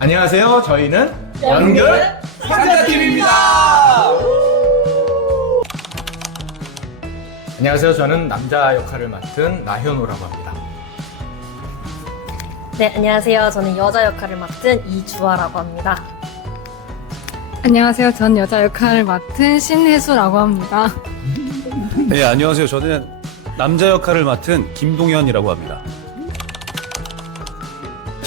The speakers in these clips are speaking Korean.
안녕하세요. 저희는 연결 상자팀입니다. 안녕하세요. 저는 남자 역할을 맡은 나현호라고 합니다. 네, 안녕하세요. 저는 여자 역할을 맡은 이주아라고 합니다. 안녕하세요. 전 여자 역할을 맡은 신혜수라고 합니다. 네, 안녕하세요. 저는 남자 역할을 맡은 김동현이라고 합니다.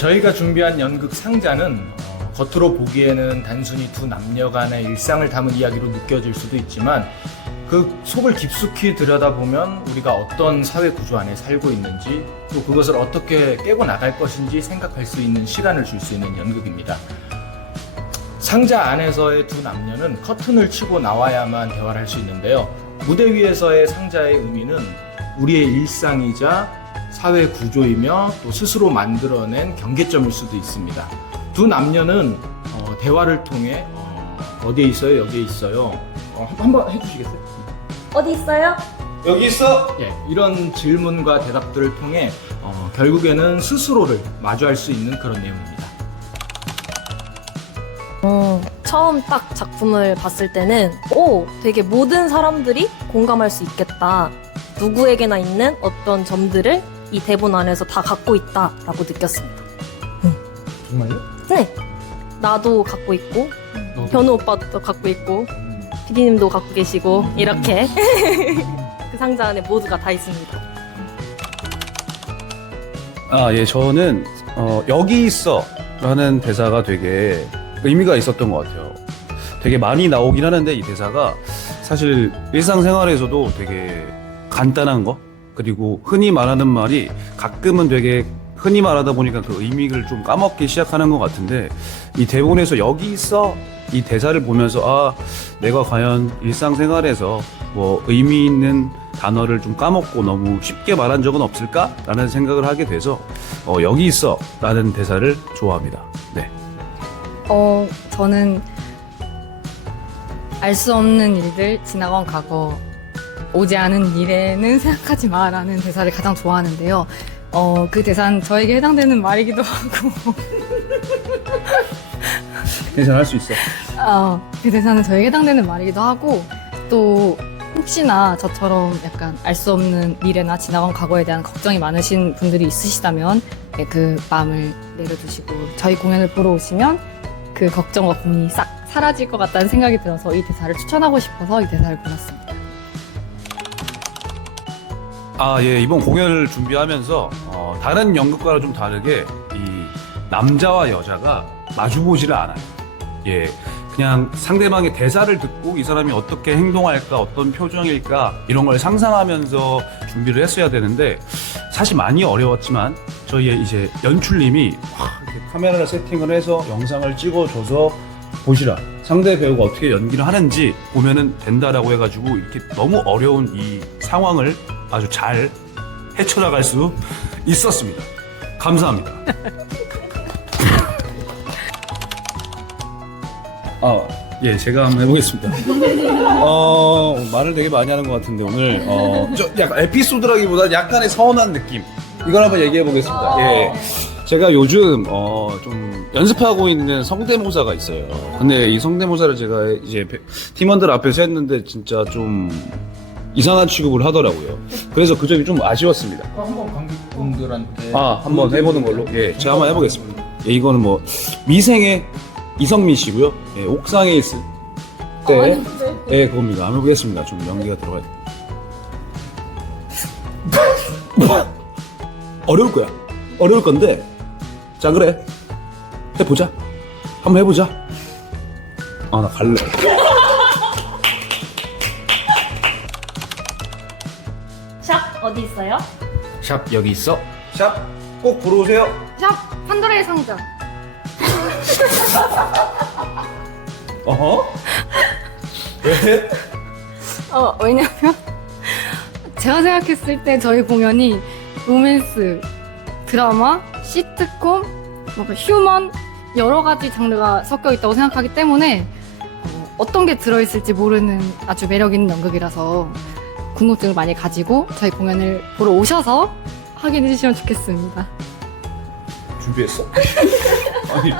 저희가 준비한 연극 상자는 어, 겉으로 보기에는 단순히 두 남녀 간의 일상을 담은 이야기로 느껴질 수도 있지만 그 속을 깊숙이 들여다보면 우리가 어떤 사회 구조 안에 살고 있는지 또 그것을 어떻게 깨고 나갈 것인지 생각할 수 있는 시간을 줄 수 있는 연극입니다. 상자 안에서의 두 남녀는 커튼을 치고 나와야만 대화를 할 수 있는데요. 무대 위에서의 상자의 의미는 우리의 일상이자 사회 구조이며 또 스스로 만들어낸 경계점일 수도 있습니다. 두 남녀는 어, 대화를 통해 어, 디에 있어요, 여기에 있어요. 어, 한- 한번 해주시겠어요? 어디 있어요? 여기 있어. 예, 이런 질문과 대답들을 통해 어, 결국에는 스스로를 마주할 수 있는 그런 내용입니다. 어, 처음 딱 작품을 봤을 때는 오, 되게 모든 사람들이 공감할 수 있겠다. 누구에게나 있는 어떤 점들을 이 대본 안에서 다 갖고 있다라고 느꼈습니다. 정말요? 네. 나도 갖고 있고, 변우 오빠도 갖고 있고, 피디님도 갖고 계시고, 이렇게. 그 상자 안에 모두가 다 있습니다. 아, 예, 저는 어, 여기 있어 라는 대사가 되게 의미가 있었던 것 같아요. 되게 많이 나오긴 하는데 이 대사가 사실 일상생활에서도 되게 간단한 거 그리고 흔히 말하는 말이 가끔은 되게 흔히 말하다 보니까 그 의미를 좀 까먹기 시작하는 것 같은데 이 대본에서 여기 있어 이 대사를 보면서 아 내가 과연 일상생활에서 뭐 의미 있는 단어를 좀 까먹고 너무 쉽게 말한 적은 없을까라는 생각을 하게 돼서 어, 여기 있어라는 대사를 좋아합니다. 네. 어, 저는 알 수 없는 일들, 지나간 과거, 오지 않은 미래는 생각하지 마라는 대사를 가장 좋아하는데요. 어, 그 대사는 저에게 해당되는 말이기도 하고, 괜찮아 할 수 있어. 어, 그 대사는 저에게 해당되는 말이기도 하고, 또, 혹시나 저처럼 약간 알 수 없는 미래나 지나간 과거에 대한 걱정이 많으신 분들이 있으시다면, 네, 그 마음을 내려두시고, 저희 공연을 보러 오시면 그 걱정과 고민이 싹 사라질 것 같다는 생각이 들어서 이 대사를 추천하고 싶어서 이 대사를 골랐습니다. 아, 예, 이번 공연을 준비하면서 어, 다른 연극과는 좀 다르게 이 남자와 여자가 마주보지를 않아요. 예, 그냥 상대방의 대사를 듣고 이 사람이 어떻게 행동할까, 어떤 표정일까 이런 걸 상상하면서 준비를 했어야 되는데 사실 많이 어려웠지만 저희의 이제 연출님이 와, 이렇게 카메라를 세팅을 해서 영상을 찍어줘서 보시라. 상대 배우가 어떻게 연기를 하는지 보면은 된다라고 해가지고 이렇게 너무 어려운 이 상황을 아주 잘 헤쳐나갈 수 있었습니다. 감사합니다. 아, 예, 제가 한번 해보겠습니다. 어, 말을 되게 많이 하는 것 같은데 오늘 어, 저 약간 에피소드라기보다 약간의 서운한 느낌. 이걸 한번 얘기해 보겠습니다. 예. 제가 요즘 어, 좀 연습하고 있는 성대모사가 있어요. 근데 이 성대모사를 제가 이제 배- 팀원들 앞에서 했는데 진짜 좀 이상한 취급을 하더라고요. 그래서 그 점이 좀 아쉬웠습니다. 한번 관객분들한테 아, 한번 해보는 걸로. 예, 제가 한번 해보겠습니다. 예, 이거는 뭐 미생의 이성민 씨고요. 예, 옥상에 있을 때, 예, 그겁니다. 한번 해보겠습니다. 좀 연기가 들어가야 돼. 어려울 거야. 어려울 건데, 자 그래, 해보자. 한번 해보자. 아, 나 갈래. 어디 있어요? 샵 여기 있어. 샵, 꼭 보러 오세요. 샵! 판도라의 상자! 어허. 왜? 어, 왜냐면, 제가 생각했을 때 저희 공연이 로맨스, 드라마, 시트콤, 뭔가 휴먼, 여러 가지 장르가 섞여 있다고 생각하기 때문에 어, 어떤 게 들어있을지 모르는 아주 매력 있는 연극이라서 궁금증을 많이 가지고 저희 공연을 보러 오셔서 확인해 주시면 좋겠습니다. 준비했어? 아니,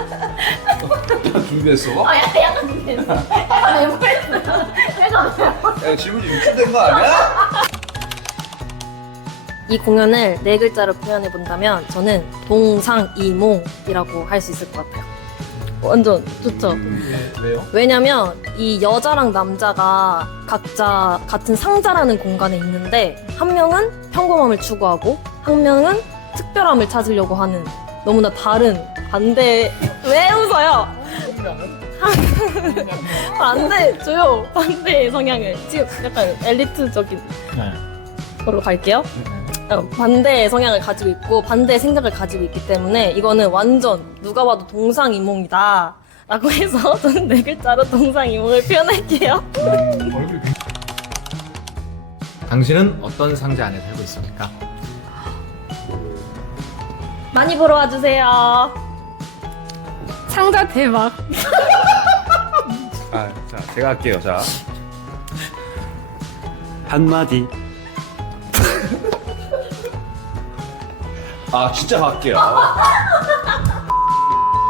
준비했어? 아, 약간 약간 준비했어. 약간 엠프레스. 야, 질문이 유출된 거 아니야? 이 공연을 네 글자로 표현해 본다면 저는 동상이몽이라고 할 수 있을 것 같아요. 완전 좋죠. 왜요? 왜냐면 이 여자랑 남자가 각자 같은 상자라는 공간에 있는데 한 명은 평범함을 추구하고 한 명은 특별함을 찾으려고 하는 너무나 다른 반대 왜 웃어요? 반대 조용 반대의 성향을 지금 약간 엘리트적인 네. 걸로 갈게요. 어, 반대의 성향을 가지고 있고 반대의 생각을 가지고 있기 때문에 이거는 완전 누가 봐도 동상이몽이다. 라고 해서 저는 네 글자로 동상이몽을 표현할게요. 당신은 어떤 상자 안에 살고 있습니까? 많이 보러 와주세요. 상자 대박. 아, 자, 제가 할게요. 자. 한마디. 아, 진짜 갈게요.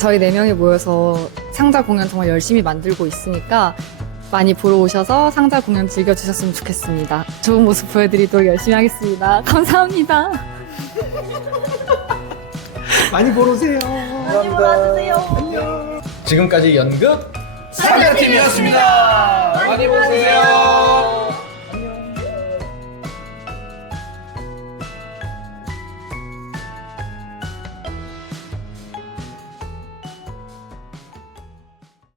저희 네 명이 모여서 상자 공연 정말 열심히 만들고 있으니까 많이 보러 오셔서 상자 공연 즐겨주셨으면 좋겠습니다. 좋은 모습 보여드리도록 열심히 하겠습니다. 감사합니다. 많이 보러 오세요. 많이 보러 와주세요. 지금까지 연극 보세요.